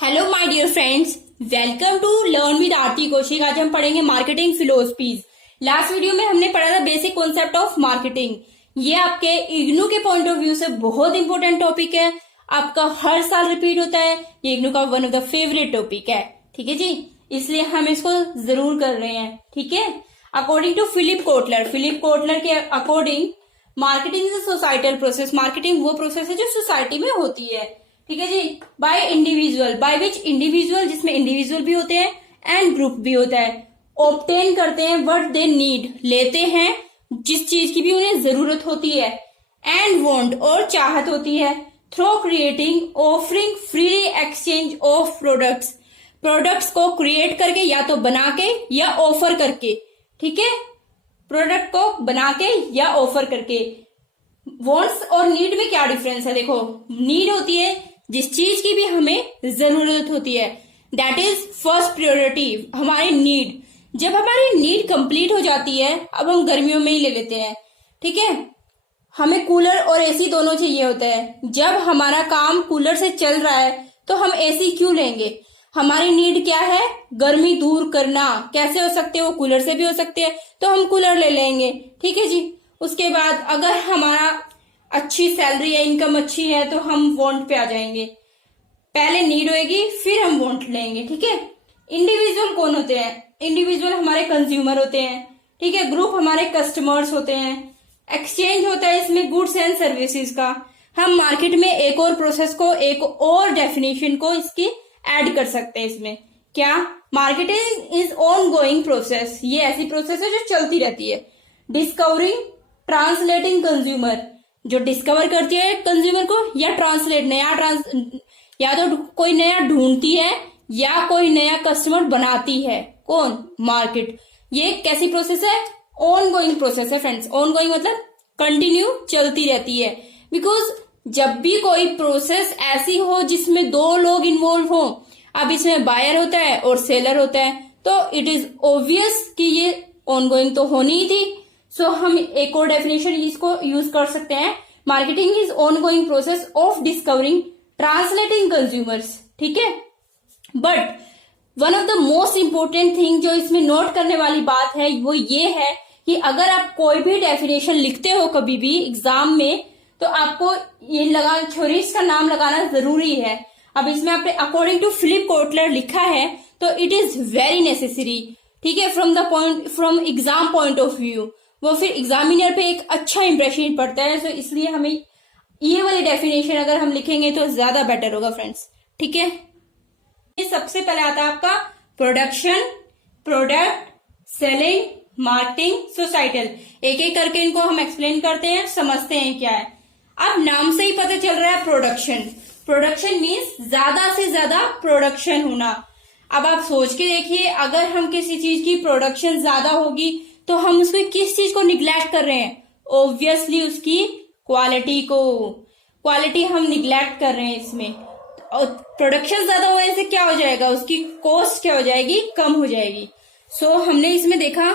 Hello my dear friends, welcome to learn with Aarti Kaushik. आज हम पढ़ेंगे मार्केटिंग फिलोसफीज। लास्ट वीडियो में हमने पढ़ा था बेसिक कॉन्सेप्ट ऑफ मार्केटिंग। ये आपके इग्नू के पॉइंट ऑफ व्यू से बहुत इंपॉर्टेंट टॉपिक है, आपका हर साल रिपीट होता है। ये इग्नू का one of the favourite topic है, ठीक है जी, इसलिए हम इसको जरूर कर रहे हैं, ठीक है। अकॉर्डिंग टू फिलिप कोटलर के according marketing is a societal process. Marketing वो प्रोसेस है जो सोसाइटी में होती है, ठीक है जी। By individual, by which individual, जिसमें इंडिविजुअल भी होते हैं एंड ग्रुप भी होता है, ऑब्टेन करते हैं व्हाट दे नीड, लेते हैं जिस चीज की भी उन्हें जरूरत होती है, एंड वांट और चाहत होती है, through creating offering freely exchange of products को क्रिएट करके, या तो बना के या ऑफर करके, ठीक है, प्रोडक्ट को बना के या ऑफर करके। वांट्स और नीड में क्या डिफरेंस है? देखो, नीड होती है जिस चीज की भी हमें जरूरत होती है, दैट इज फर्स्ट प्रायोरिटी, हमारी नीड। जब हमारी नीड कंप्लीट हो जाती है, अब हम गर्मियों में ही ले लेते हैं, ठीक है, हमें कूलर और एसी दोनों चाहिए होता है। जब हमारा काम कूलर से चल रहा है तो हम एसी क्यों लेंगे? हमारी नीड क्या है? गर्मी दूर करना। कैसे हो सकते हो? कूलर से भी हो सकते हैं, तो हम कूलर ले लेंगे, ठीक है जी। उसके बाद अगर हमारा अच्छी सैलरी है, इनकम अच्छी है, तो हम वांट पे आ जाएंगे। पहले नीड होएगी, फिर हम वांट लेंगे, ठीक है। इंडिविजुअल कौन होते हैं? इंडिविजुअल हमारे कंज्यूमर होते हैं, ठीक है। ग्रुप हमारे कस्टमर्स होते हैं। एक्सचेंज होता है इसमें गुड्स एंड सर्विसेज का। हम मार्केट में एक और प्रोसेस को, एक और डेफिनेशन को इसकी ऐड कर सकते हैं इसमें। क्या? Marketing is on going process. ये ऐसी प्रोसेस है जो चलती रहती है। डिस्कवरिंग, ट्रांसलेटिंग कंज्यूमर, जो डिस्कवर करती है कंज्यूमर को, या ट्रांसलेट, या तो कोई नया ढूंढती है या कोई नया कस्टमर बनाती है। कौन? मार्केट। ये कैसी प्रोसेस है? ऑन गोइंग प्रोसेस है फ्रेंड्स। ऑन गोइंग मतलब कंटिन्यू, चलती रहती है। बिकॉज जब भी कोई प्रोसेस ऐसी हो जिसमें दो लोग इन्वॉल्व हो, अब इसमें बायर होता है और सेलर होता है, तो इट इज ऑब्वियस कि ये ऑन गोइंग तो होनी ही थी। सो हम एक और डेफिनेशन इसको यूज कर सकते हैं। Marketing is on going process of discovering, translating consumers, ठीक है। But one of the most important thing जो इसमें नोट करने वाली बात है वो ये है कि अगर आप कोई भी डेफिनेशन लिखते हो कभी भी एग्जाम में, तो आपको ये थ्योरीज का नाम लगाना जरूरी है। अब इसमें आपने अकॉर्डिंग टू फिलिप कोटलर लिखा है, तो इट इज वेरी नेसेसरी, ठीक है, from exam point of view. वो फिर एग्जामिनर पे एक अच्छा इंप्रेशन पड़ता है। तो इसलिए हमें ये वाली डेफिनेशन अगर हम लिखेंगे तो ज्यादा बेटर होगा फ्रेंड्स, ठीक है। ये सबसे पहले आता है आपका production, product, selling, marketing, societal. एक एक करके इनको हम एक्सप्लेन करते हैं, समझते हैं क्या है। अब नाम से ही पता चल रहा है प्रोडक्शन। प्रोडक्शन मीन्स ज्यादा से ज्यादा प्रोडक्शन होना। अब आप सोच के देखिए, अगर हम किसी चीज की प्रोडक्शन ज्यादा होगी तो हम उसको किस चीज को निग्लेक्ट कर रहे हैं? ऑब्वियसली उसकी क्वालिटी को। क्वालिटी हम निग्लेक्ट कर रहे हैं इसमें। और प्रोडक्शन ज्यादा होने से क्या हो जाएगा? उसकी कॉस्ट क्या हो जाएगी? कम हो जाएगी। सो हमने इसमें देखा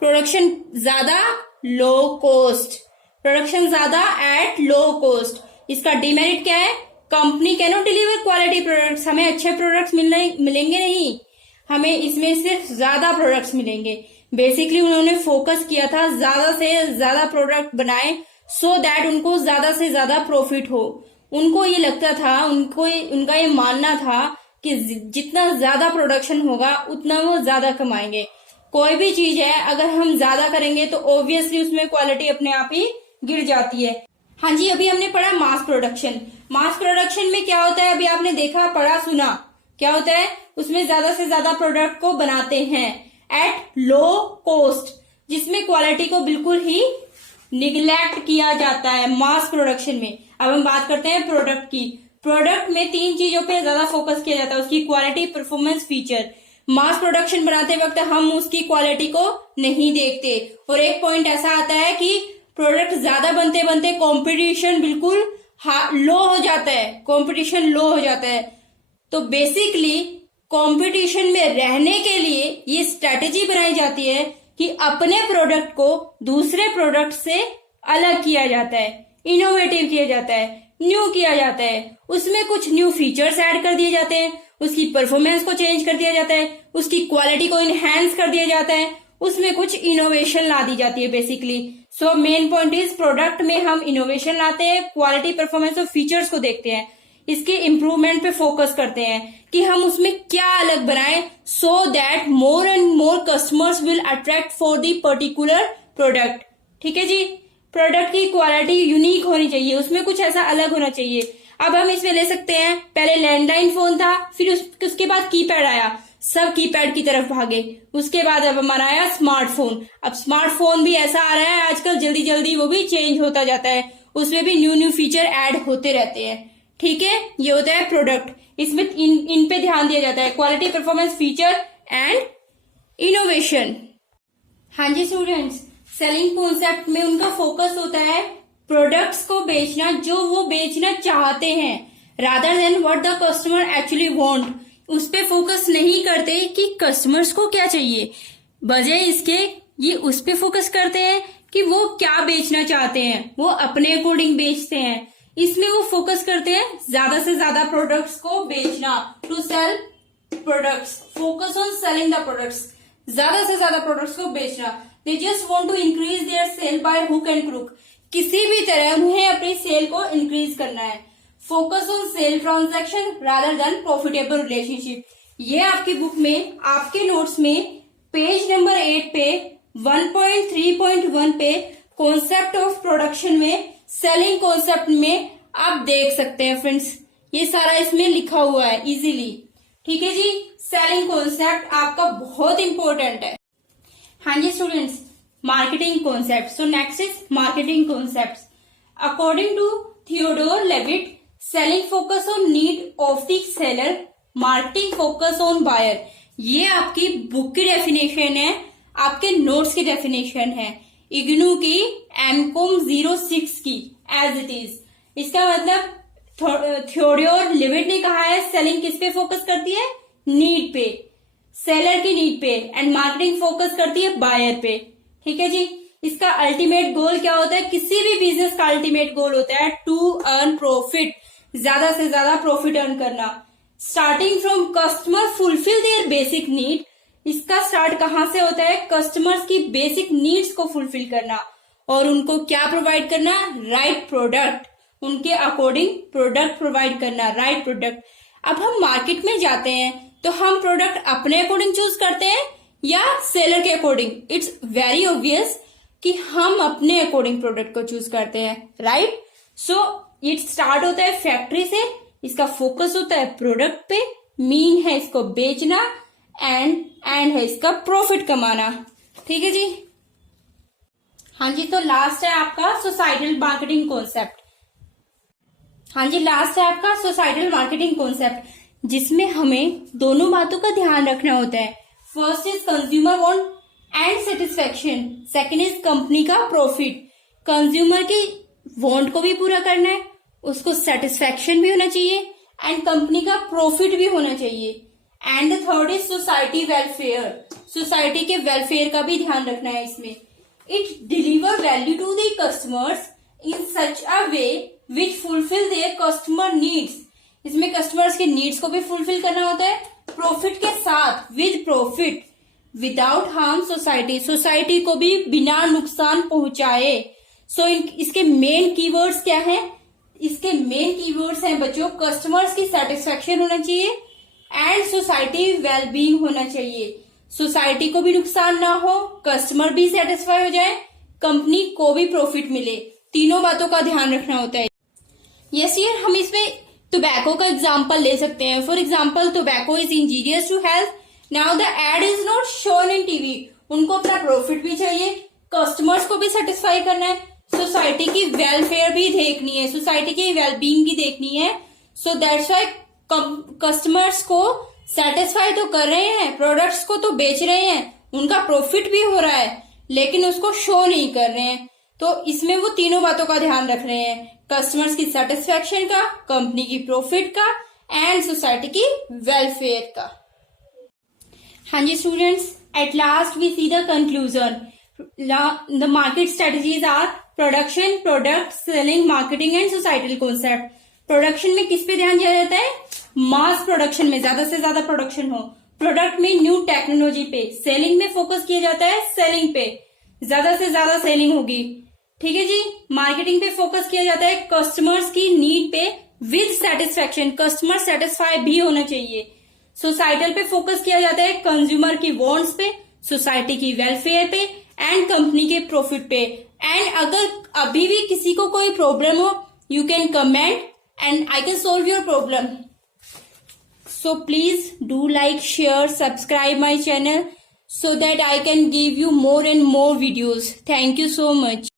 प्रोडक्शन ज्यादा, लो कॉस्ट। प्रोडक्शन ज्यादा एट लो कॉस्ट। इसका डिमेरिट क्या है? Company can not deliver quality products. हमें अच्छे प्रोडक्ट्स मिलेंगे नहीं, हमें इसमें सिर्फ ज्यादा प्रोडक्ट्स मिलेंगे। बेसिकली उन्होंने फोकस किया था ज्यादा से ज्यादा प्रोडक्ट बनाए, सो दैट उनको ज्यादा से ज्यादा प्रॉफिट हो। उनको ये लगता था, उनका ये मानना था कि जितना ज्यादा प्रोडक्शन होगा उतना वो ज्यादा कमाएंगे। कोई भी चीज है अगर हम ज्यादा करेंगे तो ऑब्वियसली उसमें क्वालिटी अपने आप ही गिर जाती है। हाँ जी, अभी हमने पढ़ा मास प्रोडक्शन। मास प्रोडक्शन में क्या होता है? अभी आपने देखा, पढ़ा, सुना। क्या होता है? उसमें ज्यादा से ज्यादा प्रोडक्ट को बनाते हैं एट लो कॉस्ट, जिसमें क्वालिटी को बिल्कुल ही निग्लेक्ट किया जाता है मास प्रोडक्शन में। अब हम बात करते हैं प्रोडक्ट की। प्रोडक्ट में तीन चीजों पे ज्यादा फोकस किया जाता है, उसकी quality, performance, feature. Mass production बनाते वक्त हम उसकी क्वालिटी को नहीं देखते, और एक पॉइंट ऐसा आता है कि प्रोडक्ट ज्यादा बनते बनते कंपटीशन बिल्कुल लो हो जाता है, कंपटीशन लो हो जाता है। तो बेसिकली कंपटीशन में रहने के लिए ये स्ट्रेटेजी बनाई जाती है कि अपने प्रोडक्ट को दूसरे प्रोडक्ट से अलग किया जाता है, इनोवेटिव किया जाता है, न्यू किया जाता है। उसमें कुछ न्यू फीचर्स ऐड कर दिए जाते हैं, उसकी परफॉर्मेंस को चेंज कर दिया जाता है, उसकी क्वालिटी को इनहेंस कर दिया जाता है, उसमें कुछ इनोवेशन ला दी जाती है basically. So main point is product में हम इनोवेशन लाते हैं, क्वालिटी परफॉर्मेंस और फीचर्स को देखते हैं, इसके इम्प्रूवमेंट पे फोकस करते हैं कि हम उसमें क्या अलग बनाएं so that more and more customers will attract for the particular product. ठीक है जी, प्रोडक्ट की क्वालिटी यूनिक होनी चाहिए, उसमें कुछ ऐसा अलग होना चाहिए। अब हम इसमें ले सकते हैं, पहले लैंडलाइन फोन था, फिर उसके बाद कीपैड आया, सब कीपैड की तरफ भागे। उसके बाद अब हमारा आया स्मार्टफोन। अब स्मार्टफोन भी ऐसा आ रहा है आजकल, जल्दी जल्दी वो भी चेंज होता जाता है, उसमें भी न्यू न्यू फीचर ऐड होते रहते हैं। ठीक है, ये होता है प्रोडक्ट, इसमें इन पे ध्यान दिया जाता है, quality, performance, feature and innovation. हाँ जी स्टूडेंट्स, सेलिंग कॉन्सेप्ट में उनका फोकस होता है प्रोडक्ट्स को बेचना जो वो बेचना चाहते हैं, rather than what the customer actually want. उस पे फोकस नहीं करते कि कस्टमर्स को क्या चाहिए, बजाय इसके ये उस पे फोकस करते हैं कि वो क्या बेचना चाहते हैं, वो अपने अकॉर्डिंग बेचते हैं। इसमें वो फोकस करते हैं ज्यादा से ज्यादा प्रोडक्ट्स को बेचना, to sell products, focus on selling the products, ज्यादा से ज्यादा प्रोडक्ट्स को बेचना। They just want to increase their sell by hook and crook, किसी भी तरह उन्हें अपनी सेल को इंक्रीज करना है। Focus on sale transaction rather than profitable relationship. ये आपकी बुक में, आपके नोट्स में पेज नंबर 8 पे 1.3.1 पे कॉन्सेप्ट ऑफ प्रोडक्शन में, सेलिंग कॉन्सेप्ट में आप देख सकते हैं फ्रेंड्स, ये सारा इसमें लिखा हुआ है इजीली। ठीक है जी, सेलिंग कॉन्सेप्ट आपका बहुत इंपॉर्टेंट है। हाँ जी students, marketing concept. So next is marketing concepts. According to Theodore Levitt, selling focus on need of the seller, marketing focus on buyer. ये आपकी बुक की डेफिनेशन है, आपके नोट्स की डेफिनेशन है, इग्नू की एमकॉम 06 की एज इट इज। इसका मतलब थियोडोर लेविट ने कहा है सेलिंग किस पे फोकस करती है, नीड पे, सेलर की नीड पे, एंड मार्केटिंग फोकस करती है बायर पे। ठीक है जी, इसका अल्टीमेट गोल क्या होता है, किसी भी बिजनेस का अल्टीमेट गोल होता है टू अर्न प्रॉफिट, ज्यादा से ज्यादा प्रॉफिट अर्न करना। Starting from customer fulfil there basic need, इसका स्टार्ट कहां से होता है, कस्टमर्स की बेसिक नीड्स को फुलफिल करना, और उनको क्या प्रोवाइड करना, राइट प्रोडक्ट, उनके अकॉर्डिंग प्रोडक्ट प्रोवाइड करना, राइट प्रोडक्ट। अब हम मार्केट में जाते हैं तो हम प्रोडक्ट अपने अकॉर्डिंग चूज करते हैं या सेलर के अकॉर्डिंग। इट्स वेरी ऑब्वियस कि हम अपने अकॉर्डिंग प्रोडक्ट को चूज करते हैं, राइट। सो इट स्टार्ट होता है फैक्ट्री से, इसका फोकस होता है प्रोडक्ट पे, मीन है इसको बेचना, एंड है इसका प्रॉफिट कमाना। ठीक है जी, हाँ जी, तो लास्ट है आपका सोसाइटल मार्केटिंग कॉन्सेप्ट। हाँ जी, लास्ट है आपका सोसाइटल मार्केटिंग कॉन्सेप्ट, जिसमें हमें दोनों बातों का ध्यान रखना होता है। First is consumer want and satisfaction, second is company का प्रॉफिट। कंज्यूमर की वांट को भी पूरा करना है, उसको सेटिस्फेक्शन भी होना चाहिए, एंड कंपनी का प्रॉफिट भी होना चाहिए। And the third is society welfare, society के वेलफेयर का भी ध्यान रखना है इसमें। It deliver value to the customers in such a way which fulfil their customer needs, इसमें कस्टमर्स के नीड्स को भी फुलफिल करना होता है प्रॉफिट के साथ, with profit, without harm society, society को भी बिना नुकसान पहुंचाए। सो इसके मेन कीवर्ड्स क्या है, इसके मेन कीवर्ड्स हैं बच्चों, कस्टमर्स की सेटिस्फेक्शन होना चाहिए एंड सोसाइटी वेलबींग होना चाहिए। सोसाइटी को भी नुकसान ना हो, कस्टमर भी सेटिस्फाई हो जाए, कंपनी को भी प्रॉफिट मिले, तीनों बातों का ध्यान रखना होता है। यस यार, हम इसमें टोबैको का एग्जाम्पल ले सकते हैं। For example, tobacco is injurious to health, now the ad is not shown in TV. उनको अपना प्रॉफिट भी चाहिए, कस्टमर्स को भी सेटिस्फाई करना है, सोसाइटी की वेलफेयर भी देखनी है, सोसाइटी की वेलबींग भी देखनी है। सो दैट्स वाई कस्टमर्स को सेटिस्फाई तो कर रहे हैं, प्रोडक्ट्स को तो बेच रहे हैं, उनका प्रॉफिट भी हो रहा है, लेकिन उसको शो नहीं कर रहे हैं। तो इसमें वो तीनों बातों का ध्यान रख रहे हैं, कस्टमर्स की सेटिस्फेक्शन का, कंपनी की प्रॉफिट का, एंड सोसाइटी की वेलफेयर का। हाँ जी students, at last we see the conclusion. The market strategies are production, product, selling, marketing and societal concept. Production में किस पे ध्यान दिया जाता है, मास प्रोडक्शन में ज्यादा से ज्यादा प्रोडक्शन हो, प्रोडक्ट में न्यू टेक्नोलॉजी पे, सेलिंग में फोकस किया जाता है, सेलिंग पे ज्यादा से ज्यादा सेलिंग होगी। ठीक है जी। मार्केटिंग पे फोकस किया जाता है कस्टमर्स की नीड पे विद सेटिस्फेक्शन, कस्टमर सेटिस्फाई भी होना चाहिए। सोसाइटल पे फोकस किया जाता है कंज्यूमर की वांट्स पे, सोसाइटी की वेलफेयर पे एंड कंपनी के प्रॉफिट पे। एंड अगर अभी भी किसी को कोई प्रॉब्लम हो, you can comment and I can solve your problem. So please do like, share, subscribe my channel so that I can give you more and more videos. Thank you so much.